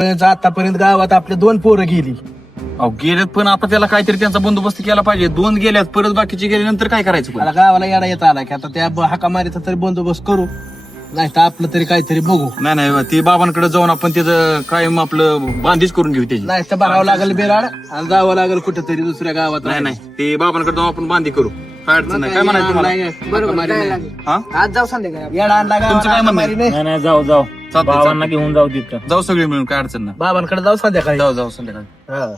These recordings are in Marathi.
आतापर्यंत गावात आपले 2 पोरं गेली. अहो गेल्यात, पण आता त्याला काहीतरी त्यांचा बंदोबस्त केला पाहिजे. 2 गेल्यात, परत बाकीचे गेल्यानंतर काय करायचं? मला गावाला येडा येत आला की आता त्या हाका मारीचा तरी बंदोबस्त करू, नाही तर आपलं तरी काहीतरी बघू. नाही ते बाबांकडे जाऊन आपण त्याचं कायम आपलं बांधीच करून घेऊ त्याची. नाही तर भरावं लागेल बेराड आणि जावं लागेल कुठेतरी दुसऱ्या गावात. नाही ते बाबांकडे जाऊन आपण बांधी करू. काय अडचण नाही. काय म्हणायचं तुम्हाला? बरोबर. आज जाऊ संध्याकाळी. येडा आणला तुमचं काय म्हणणं आहे? नाही. नाही जाऊ बाबांना घेऊन जाऊ तिथं. जाऊ सगळे मिळून, काय अडचण नाही. बाबांकडे जाऊ संध्याकाळी. जाऊ संध्याकाळी. हा.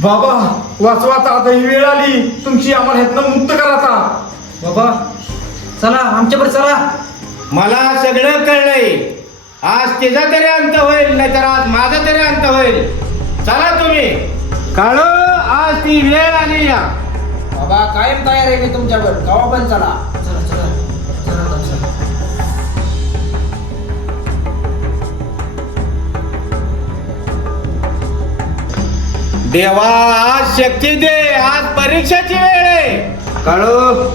बाबा वाचवा आता, ही वेळ आली तुमची, आम्हाला ह्यातनं मुक्त करा आता. बाबा चला आमच्याकडे चला. मला सगळं कळलंय. आज तिचा तरी अंत होईल, नाहीतर आज माझा तरी अंत होईल. चला तुम्ही. काळो, आज ती वेळ आली या. बाबा कायम तयार आहे मी तुमच्यावर. गावा पण चला. देवा आज शक्ती दे, आज परीक्षेची वेळ आहे. काळो,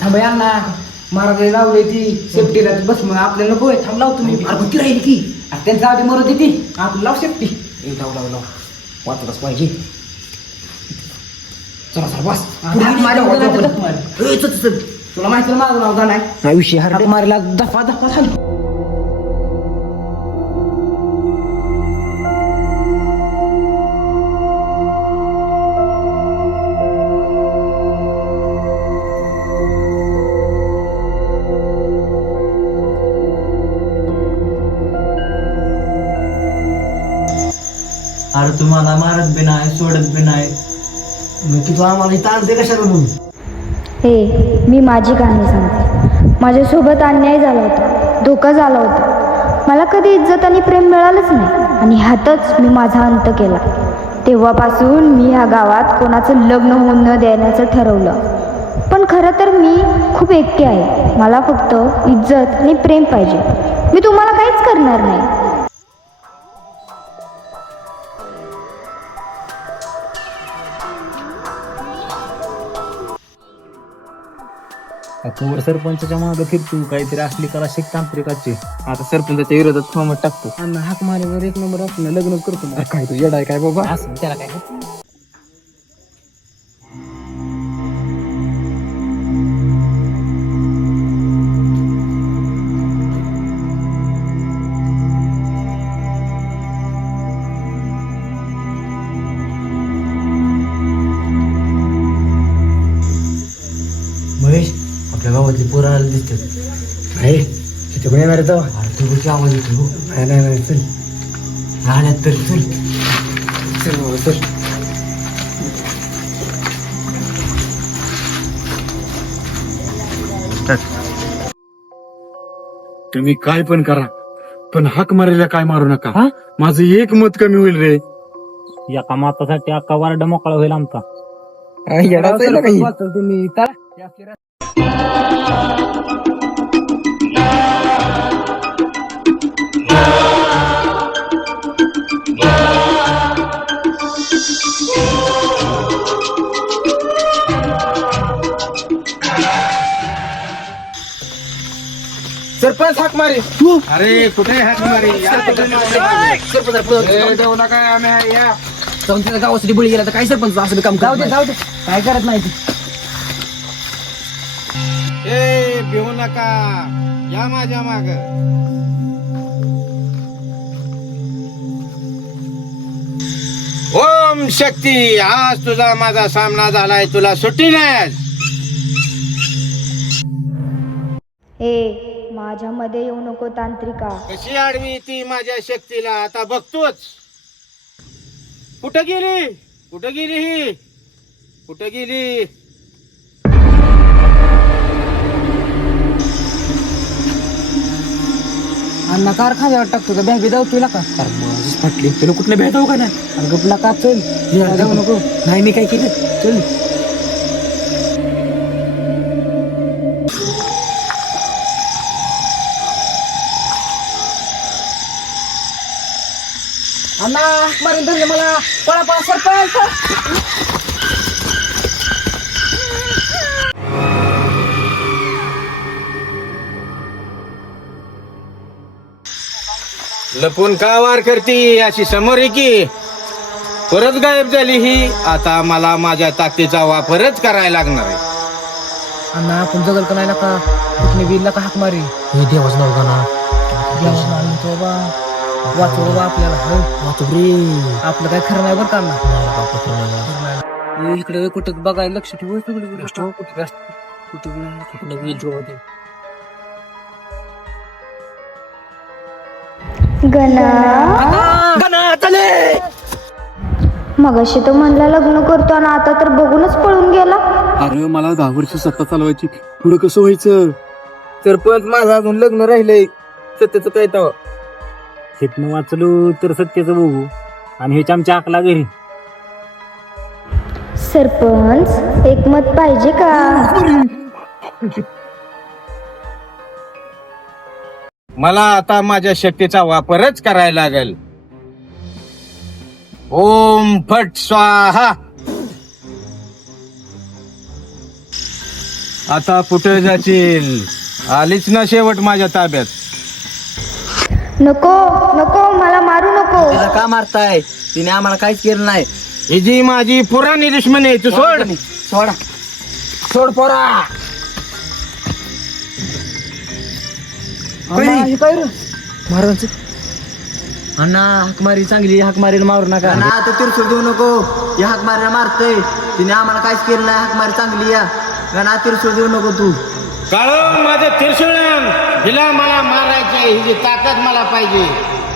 थांबा यांना महाराज लावले ती सेफ्टीला बस. मग आपल्याला नको थांब लाव तुम्ही. ती राहील की त्यांचा आधी मरत येते. आपलं लाव सेफ्टी. लाव वाचतच पाहिजे. चला सर बस. तुला माहिती माझं नाव का नाही विषय हार्ट मारायला दफा झाली. अरे तुम्हाला मारत बी नाही, सोडत बी नाही. मग तू आम्हाला इथं आणते कशाला म्हणून? हे मी माझी कहाणी सांगते. माझ्यासोबत अन्याय झाला होता, धोका झाला होता. मला कधी इज्जत आणि प्रेम मिळालंच नाही आणि ह्यातच मी माझा अंत केला. तेव्हापासून मी ह्या गावात कोणाचं लग्न होऊन न देण्याचं ठरवलं. पण खरं तर मी खूप एकटी आहे. मला फक्त इज्जत आणि प्रेम पाहिजे. मी तुम्हाला काहीच करणार नाही. आपण सरपंचाच्या मागे फिरतो, काहीतरी असली कला शिक तांत्रिकाची. आता सरपंचाच्या विरोधात फॉर्म टाकतो. अण्णा हाक मारेवर 1 नंबर आपण लग्नच करतो. काय तू येडा आहे काय बाबा? असं त्याला काय. महेश, आपल्या गावातली पोरं आले दिसतात. नाही तिथे कोण येणार आहे तेव्हा? अरे तुझी आवाज येतो. नाही चल. राहण्यात तर चल. चल बाबा चल. तुम्ही काय पण करा, पण हाक मारायला काय मारू नका. माझं एक मत कमी होईल रे. एका मातासाठी अख्खा वार्ड मोकळा होईल आमचा. तुम्ही सरपंच हाक मारे. अरे कुठे हात मारी? देऊ नका. आम्ही या गावासाठी बळी गेला तर काय सरपंच असं काम जाऊ दे काय करत नाही. ए भिवू नका, या माझ्या माग. ओम शक्ती, आज तुझा माझा सामना झालाय. तुला सुट्टी नाही आज. हे माझ्यामध्ये येऊ नको तांत्रिका. कशी आडवी ती माझ्या शक्तीला, आता बघतोच. कुठं गेली ही? कुठे गेली? अण्णा कारखान्यावर टाकतो का बॅग जाऊ तुला का फाटली तुला कुठलं भेटावं का नाही अरे गपला का चल जाऊ नको. नाही मी काय केलं चल अण्णा मारून धरले मला. पळा पळा सरपंच. लपून का वार करती? अशी समोर आहे की परत गायब झाली ही. आता मला माझ्या ताकदीचा वापरच करायला लागणार आहे. अण्णा आपण जगल का नाही का कुठली बिलला का हाक मारी हे देवाच नाव का ना बाबा वाचव बाबा आपल्याला आपलं काय खरं नाही बरं का अण्णा. इकडे कुठं बघायला लक्ष ठेवू कुठे मगाशी तो म्हणला लग्न करतो आणि आता तर बघूनच पळून गेला. अरे मला 10 वर्ष सत्ता चालवायची, पुढे कसं व्हायचं? सरपंच माझं अजून लग्न राहिलंय. सत्याचं काय तवा हितनं वाचलो तर सत्याचं बघू आणि ह्याच्या आमच्या अकला घरी. सरपंच एकमत पाहिजे का? मला आता माझ्या शक्तीचा वापरच करायला लागेल. ओम फट स्वाहा. आता कुठे जाशील? आलीच ना शेवट माझ्या ताब्यात. नको नको मला मारू नको. का मारताय? तिने आम्हाला काहीच केलं नाही. ही जी माझी पुराणी दुश्मनी आहे, तू सोड. सोडा सोड पोरा. महाराज अण्णा हाक मारी चांगली. हाक मारीला मारू नका ना. आता तिरसूर देऊ नको. या हाक मारीला मारतय. तिने आम्हाला काहीच केलं नाही. हाक मारी चांगली या ना. तिरसूर देऊ नको तू. काळो माझं त्रिशूळ हिला मला मारायचे. हिची ताकद मला पाहिजे.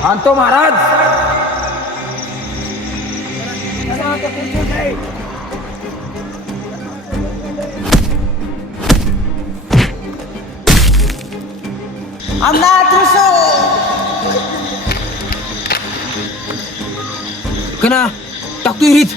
आणि तो महाराज अण्णा त्रिशूळ कना टाकतो हिरीत.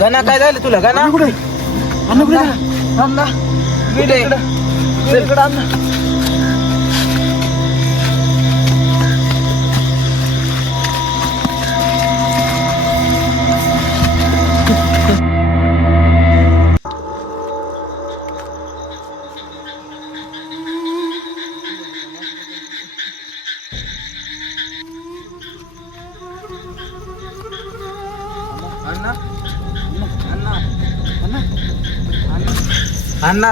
गाना काय झालं तुला? गाना कुठे? अण्णा गेले. अण्णा अण्णा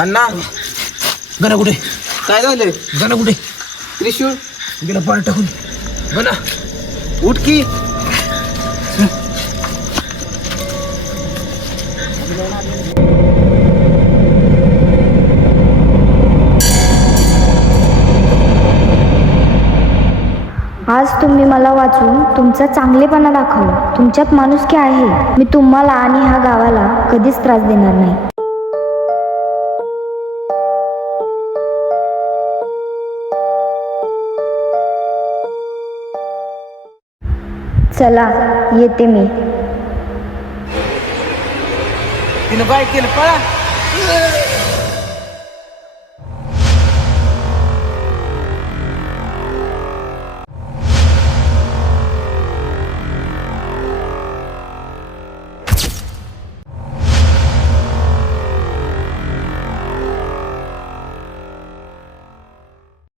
अण्णा गणा कुठे? काय झालं? गणा कुठे? त्रिशूळ गेला पाणी टाकून. गणा उठ की. आज तुम्ही मला वाचून तुमचा चांगलेपणा दाखवला. तुमच्यात माणुसकी आहे. मी तुम्हाला आणि ह्या गावाला कधीच त्रास देणार नाही. चला येते मी. तिनं काय केलं? पळा.